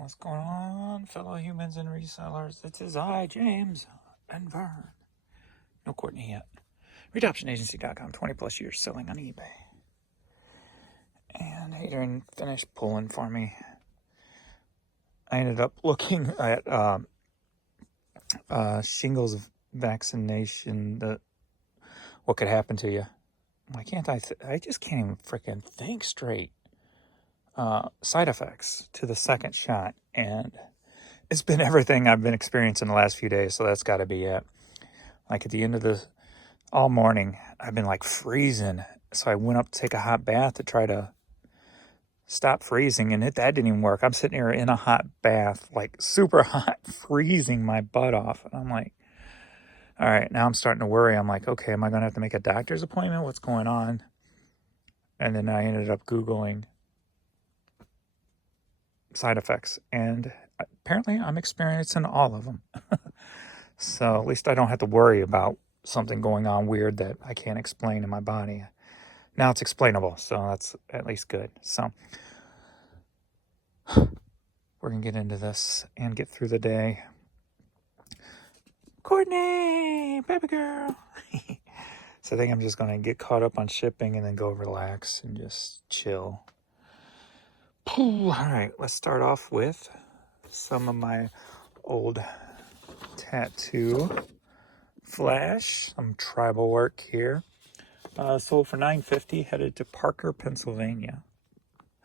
What's going on, fellow humans and resellers? It is I, James, and Vern. No Courtney yet. ReadOptionAgency.com, 20 plus years selling on eBay. And Adrian finished pulling for me. I ended up looking at shingles vaccination, what could happen to you. Why can't I just can't even freaking think straight. Side effects to the second shot, and it's been everything I've been experiencing the last few days, so that's got to be it. Like at the end of all morning, I've been like freezing, so I went up to take a hot bath to try to stop freezing, and that didn't even work. I'm sitting here in a hot bath, like super hot, freezing my butt off, and I'm like, all right, now I'm starting to worry. I'm like, okay, am I going to have to make a doctor's appointment? What's going on? And then I ended up Googling side effects, and apparently I'm experiencing all of them. So at least I don't have to worry about something going on weird that I can't explain in my body. Now it's explainable, so that's at least good. So we're gonna get into this and get through the day. Courtney, baby girl. So I think I'm just gonna get caught up on shipping and then go relax and just chill. All right, let's start off with some of my old tattoo flash, some tribal work here. Sold for $9.50, headed to Parker, Pennsylvania.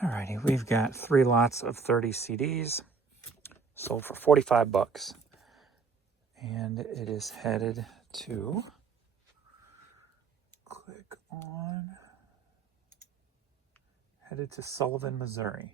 Alrighty, we've got 3 lots of 30 CDs, sold for $45. And it is headed to, headed to Sullivan, Missouri.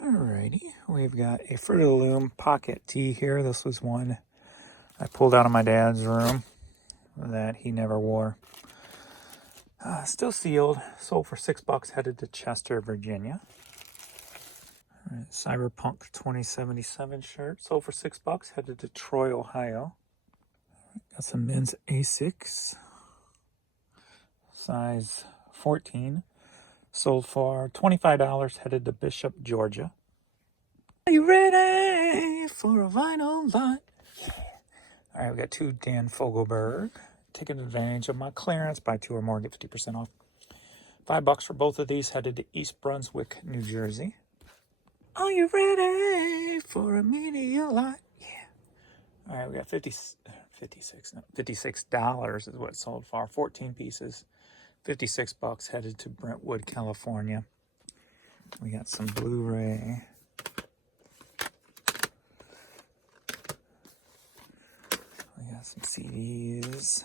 Alrighty, we've got a Fruit of the Loom pocket tee here. This was one I pulled out of my dad's room that he never wore. Still sealed, sold for $6, headed to Chester, Virginia. All right, Cyberpunk 2077 shirt, sold for $6, headed to Troy, Ohio. Got some men's Asics, size 14, sold for $25, headed to Bishop, Georgia. Are you ready for a vinyl lot? Yeah. All right, we got 2 Dan Fogelberg. Taking advantage of my clearance, buy 2 or more, get 50% off. $5 for both of these, headed to East Brunswick, New Jersey. Are you ready for a media lot? Yeah. All right, we got $56 is what it sold for. 14 pieces, $56, headed to Brentwood, California. We got some Blu-ray. We got some CDs.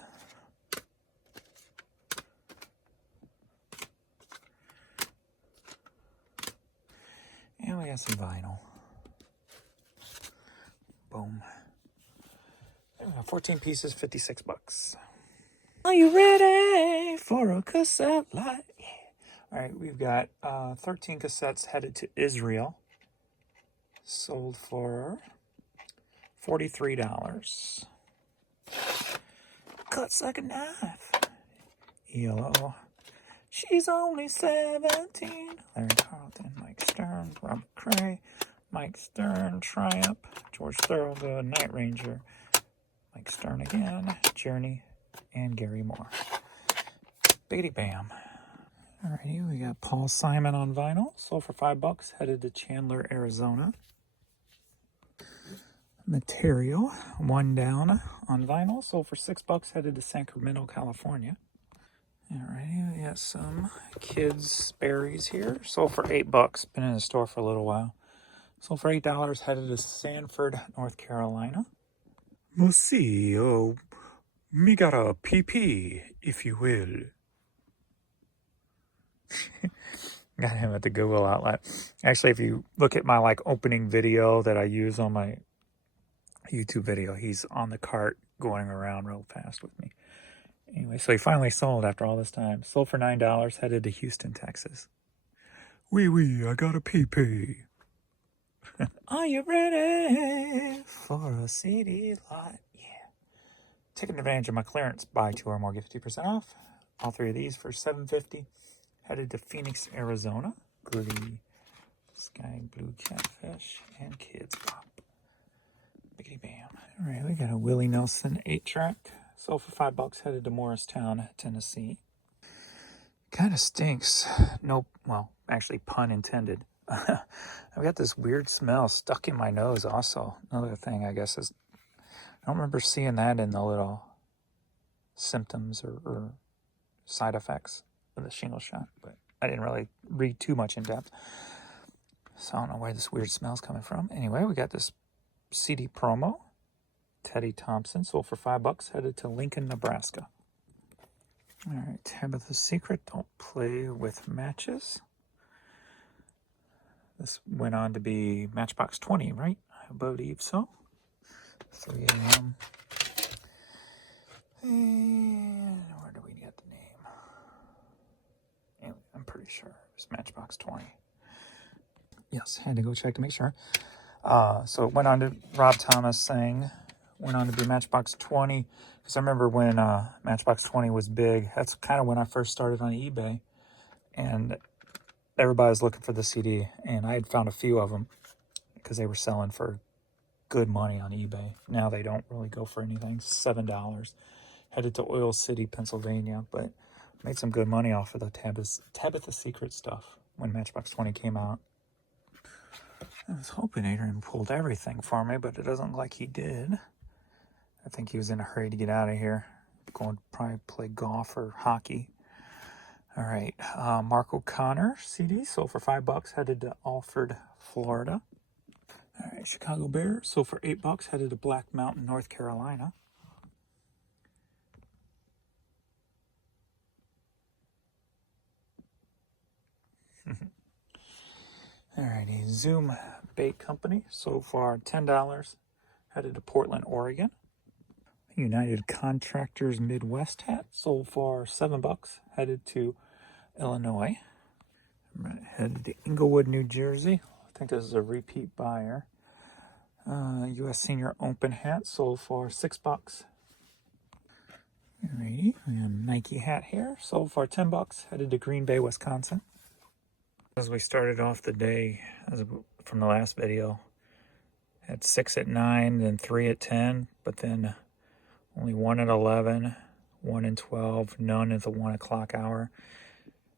And we got some vinyl. Boom. And we got 14 pieces, $56. Are you ready for a cassette lot? Yeah. All right, we've got 13 cassettes headed to Israel. Sold for $43. Cuts like a knife. ELO. She's only 17. Larry Carlton, Mike Stern, Robert Cray, Mike Stern, Triumph, George Thorogood, Night Ranger, Mike Stern again, Journey, and Gary Moore. Beatty Bam. Alrighty, we got Paul Simon on vinyl, sold for $5, headed to Chandler, Arizona. Material, One Down on vinyl, sold for $6, headed to Sacramento, California. Alrighty, we got some Kids Sperry's here. Sold for $8. Been in the store for a little while. Sold for $8, headed to Sanford, North Carolina. Museo, me got a PP, if you will. Got him at the Google outlet. Actually, if you look at my opening video that I use on my YouTube video, he's on the cart going around real fast with me. Anyway, so he finally sold after all this time. Sold for $9, headed to Houston, Texas. Wee, I got a PP. Are you ready for a CD lot? Yeah. Taking advantage of my clearance, buy 2 or more, get 50% off. All 3 of these for $7.50. Headed to Phoenix, Arizona. Gritty Sky blue catfish and kids pop. Biggity bam. All right, we got a Willie Nelson 8-track. Sold for $5, headed to Morristown, Tennessee. Kind of stinks. Nope. Well, actually, pun intended. I've got this weird smell stuck in my nose also. Another thing, I guess, is I don't remember seeing that in the little symptoms or side effects of the shingle shot, but I didn't really read too much in depth. So I don't know where this weird smell's coming from. Anyway, we got this CD promo. Teddy Thompson, sold for $5, headed to Lincoln, Nebraska. All right, Tabitha's Secret, don't play with matches. This went on to be Matchbox 20, right? I believe so. 3 a.m. And where do we get the name? Anyway, I'm pretty sure it was Matchbox 20. Yes, had to go check to make sure. So it went on to Rob Thomas saying, went on to be Matchbox 20. Because I remember when Matchbox 20 was big. That's kind of when I first started on eBay. And everybody was looking for the CD. And I had found a few of them because they were selling for good money on eBay. Now they don't really go for anything. $7. Headed to Oil City, Pennsylvania. But made some good money off of the Tabitha Secret stuff when Matchbox 20 came out. I was hoping Adrian pulled everything for me, but it doesn't look like he did. I think he was in a hurry to get out of here. Going to probably play golf or hockey. All right, Mark O'Connor CD, sold for $5, headed to Alford, Florida. All right, Chicago Bears, sold for $8, headed to Black Mountain, North Carolina. All righty, Zoom Bait Company, sold for $10, headed to Portland, Oregon. United Contractors Midwest hat, sold for $7, headed to Illinois. Headed to Inglewood, New Jersey. I think this is a repeat buyer. U.S. Senior Open hat, sold for $6. Alrighty, we have a Nike hat here, sold for $10, headed to Green Bay, Wisconsin. As we started off the day, from the last video, had 6 at 9, then 3 at 10, but then only 1 at 11, 1 at 12, none at the 1 o'clock hour.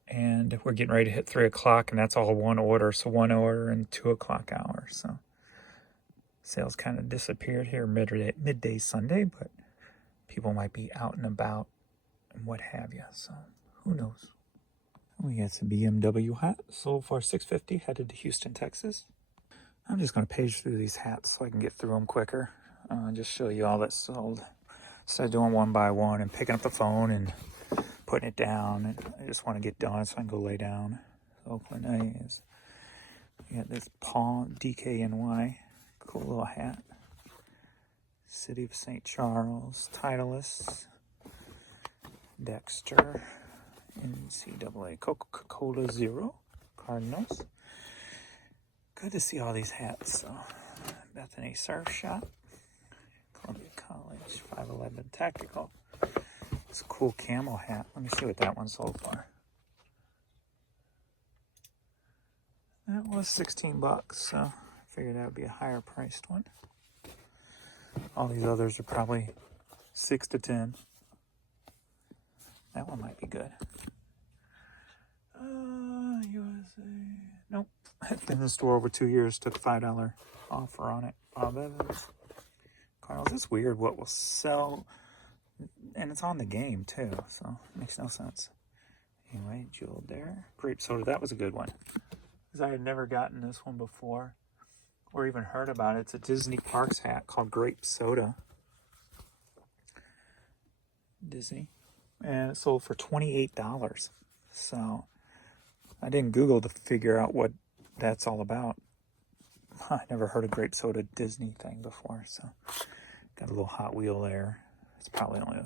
And we're getting ready to hit 3 o'clock, and that's all one order. So 1 order and 2 o'clock hour. So sales kind of disappeared here midday Sunday, but people might be out and about and what have you. So who knows? We got some BMW hat, sold for $6.50, headed to Houston, Texas. I'm just going to page through these hats so I can get through them quicker. Just show you all that's sold. Instead of doing one by one and picking up the phone and putting it down, and I just want to get done so I can go lay down. Oakland A's. We got this Paul DKNY, cool little hat. City of St. Charles, Titleist, Dexter, NCAA Coca-Cola Zero, Cardinals. Good to see all these hats. So, Bethany Surf Shop, Columbia College, 511 Tactical. It's a cool camel hat. Let me see what that one sold for. That was $16, so I figured that would be a higher priced one. All these others are probably 6 to 10. That one might be good. USA. Nope. It's been in the store over 2 years. Took a $5 offer on it. Bob Evans. Carlos, it's weird what will sell. And it's on the game, too. So, it makes no sense. Anyway, Jewel Dare. Grape soda. That was a good one. Because I had never gotten this one before. Or even heard about it. It's a Disney Parks hat called Grape Soda. Disney. And it sold for $28. So, I didn't Google to figure out what that's all about. I never heard of Grape Soda Disney thing before. So, got a little Hot Wheel there. It's probably only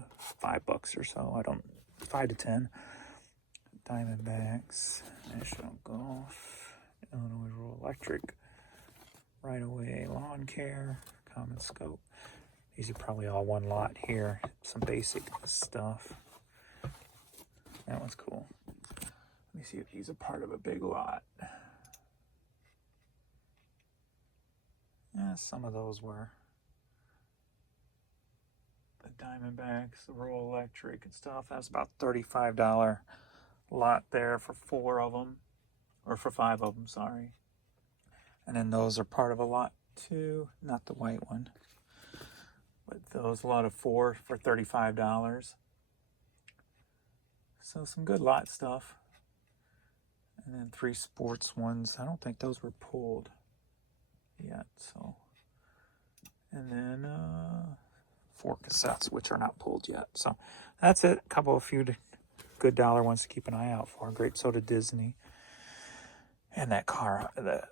$5 or so. 5 to 10. Diamondbacks. National Golf. Illinois Rural Electric. Right Away Lawn Care. Common Scope. These are probably all one lot here. Some basic stuff. That one's cool. Let me see if he's a part of a big lot. Some of those were the Diamondbacks, the Royal Electric and stuff. That's about $35 lot there for 4 of them, or for 5 of them, sorry. And then those are part of a lot too, not the white one, but those, a lot of 4 for $35. So some good lot stuff. And then 3 sports ones. I don't think those were pulled yet. So, and then 4 cassettes, which are not pulled yet. So that's it. A few good dollar ones to keep an eye out for. Grape Soda Disney. And that car, the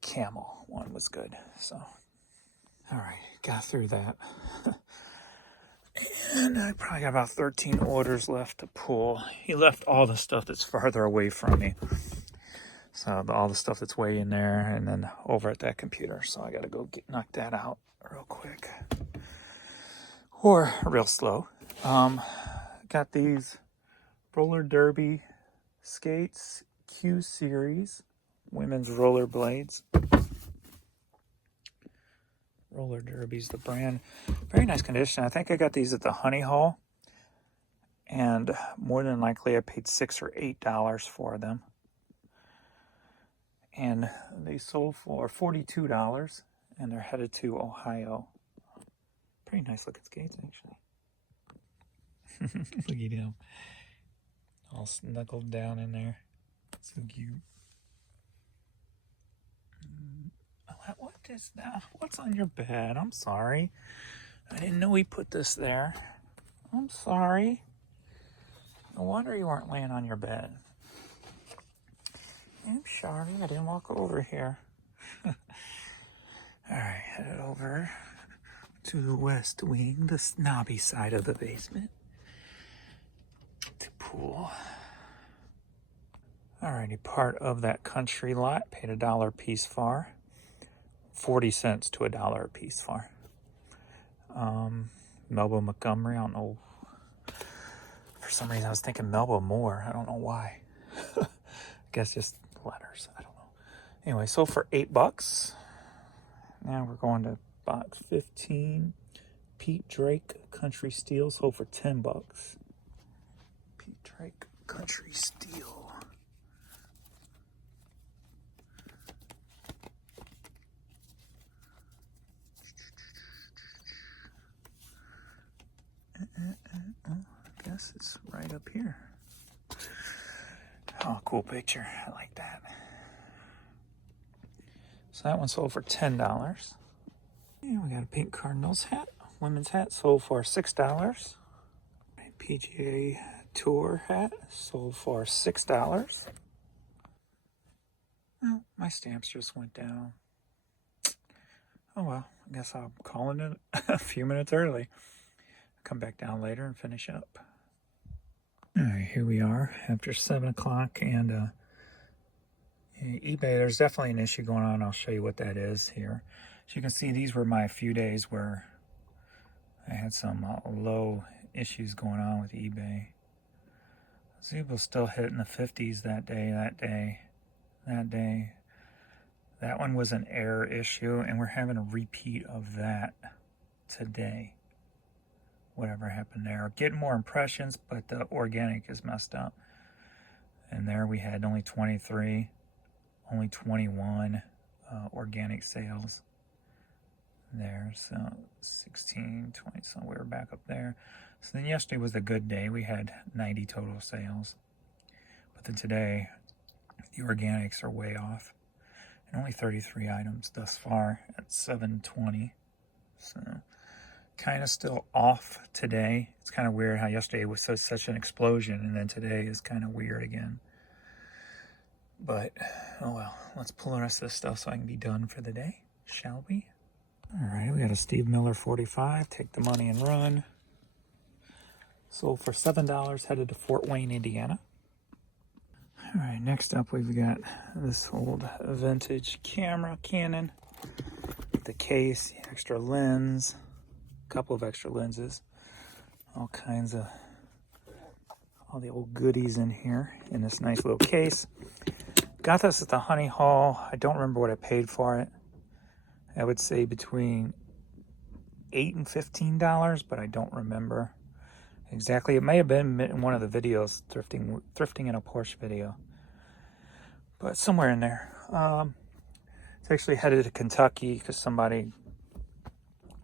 Camel one was good. So, all right, got through that. And I probably got about 13 orders left to pull. He left all the stuff that's farther away from me. So all the stuff that's way in there and then over at that computer. So I got to go knock that out real quick. Or real slow. Got these roller derby skates, Q Series, women's roller blades. Roller Derby's the brand. Very nice condition. I think I got these at the Honey Hole. And more than likely I paid $6 or $8 for them. And they sold for $42. And they're headed to Ohio. Pretty nice looking skates, actually. Look at him. All snuggled down in there. So cute. What is that? What's on your bed? I'm sorry. I didn't know he put this there. I'm sorry. No wonder you weren't laying on your bed. I'm sorry. I didn't walk over here. Alright, headed over to the west wing, the snobby side of the basement. To pool. Alrighty, part of that country lot. Paid $1 a piece for. 40 cents to $1 a piece for. Melba Montgomery, I don't know. For some reason I was thinking Melba Moore. I don't know why. I guess just letters. I don't know. Anyway, sold for $8. Now we're going to box 15. Pete Drake Country Steel sold for $10. Pete Drake Country Steel. I guess it's right up here. Oh, cool picture. I like that. So that one sold for $10. And we got a pink Cardinals hat. Women's hat sold for $6. PGA Tour hat sold for $6. Oh, my stamps just went down. Oh well, I guess I'm calling it a few minutes early. Come back down later and finish up. Alright, here we are after 7 o'clock, and eBay, there's definitely an issue going on. I'll show you what that is here. As you can see, these were my few days where I had some low issues going on with eBay. See, it was still hitting the 50s that day. That one was an error issue, and we're having a repeat of that today. Whatever happened there. Getting more impressions, but the organic is messed up. And there we had only 23, only 21 organic sales. There, so 16, 20, so we were back up there. So then yesterday was a good day. We had 90 total sales. But then today, the organics are way off. And only 33 items thus far at 720. So kind of still off today. It's kind of weird how yesterday was such an explosion, and then today is kind of weird again. But, oh well, let's pull the rest of this stuff so I can be done for the day, shall we? Alright, we got a Steve Miller 45, take the money and run. Sold for $7, headed to Fort Wayne, Indiana. Alright, next up we've got this old vintage camera, Canon. The case, the extra lens, couple of extra lenses, all kinds of, all the old goodies in here in this nice little case. Got this at the Honey Hall. I don't remember what I paid for it. I would say between $8 and $15, but I don't remember exactly. It may have been in one of the videos, thrifting in a Porsche video, but somewhere in there. It's actually headed to Kentucky because somebody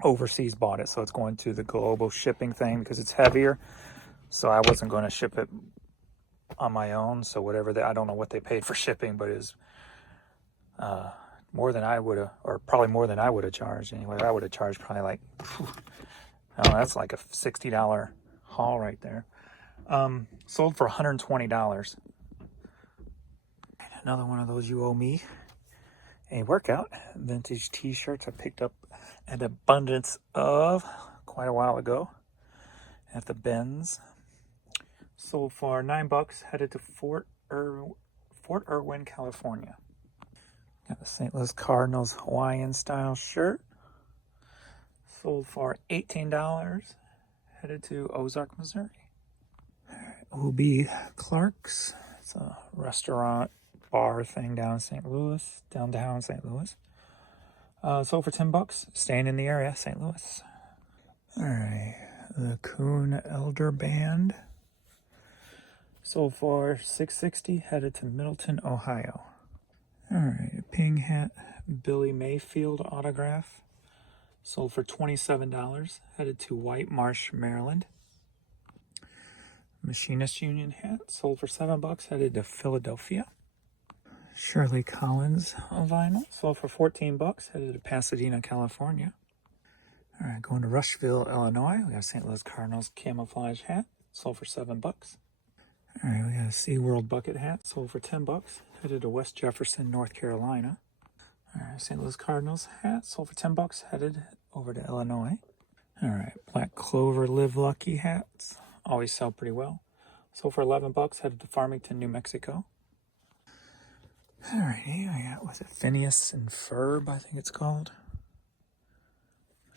overseas bought it, so it's going to the global shipping thing because it's heavier. So I wasn't going to ship it on my own. So whatever I don't know what they paid for shipping, but it was more than I would have, or probably more than I would have charged anyway. I would have charged probably like, that's like a $60 haul right there. Sold for $120. Another one of those you owe me. A workout. Vintage t-shirts I picked up an abundance of quite a while ago at the Benz. Sold for $9. Headed to Fort Irwin, California. Got the St. Louis Cardinals Hawaiian style shirt. Sold for $18. Headed to Ozark, Missouri. O.B. Clark's. It's a restaurant bar thing downtown St. Louis. Sold for $10. Staying in the area, St. Louis. All right, the Kuhn Elder Band. Sold for $6.60. Headed to Middleton, Ohio. All right, Ping hat Billy Mayfield autograph. Sold for $27. Headed to White Marsh, Maryland. Machinist Union hat. Sold for $7. Headed to Philadelphia. Shirley Collins vinyl. Sold for $14. Headed to Pasadena, California. All right, going to Rushville, Illinois. We got a St. Louis Cardinals camouflage hat. Sold for $7. All right, we got a SeaWorld bucket hat. Sold for $10. Headed to West Jefferson, North Carolina. All right, St. Louis Cardinals hat. Sold for $10. Headed over to Illinois. All right, Black Clover Live Lucky hats. Always sell pretty well. Sold for $11. Headed to Farmington, New Mexico. All right, I got, was it Phineas and Ferb, I think it's called.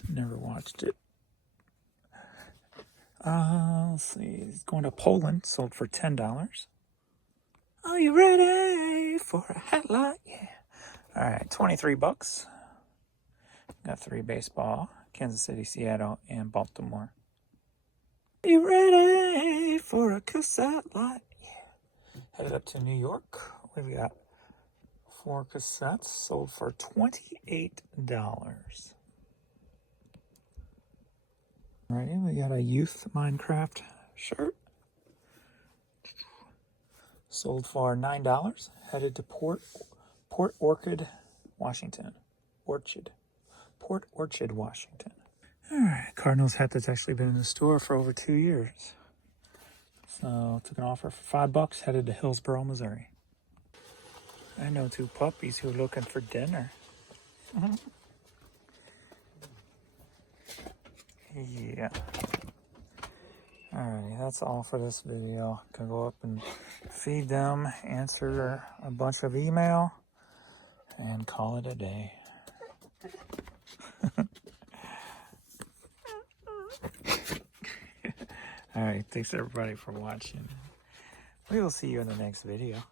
Never watched it. Let's see. It's going to Poland. Sold for $10. Are you ready for a headline? Yeah. All right, $23. Got 3 baseball. Kansas City, Seattle, and Baltimore. Are you ready for a cassette light? Yeah. Headed up to New York. What have we got? 4 cassettes. Sold for $28. Alrighty, we got a youth Minecraft shirt. Sold for $9. Headed to Port Orchard, Washington. Port Orchard, Washington. Alright, Cardinals hat that's actually been in the store for over 2 years. So took an offer for $5. Headed to Hillsboro, Missouri. I know 2 puppies who are looking for dinner. Yeah. Alrighty, that's all for this video. Can go up and feed them, answer a bunch of email, and call it a day. Alright, thanks everybody for watching. We will see you in the next video.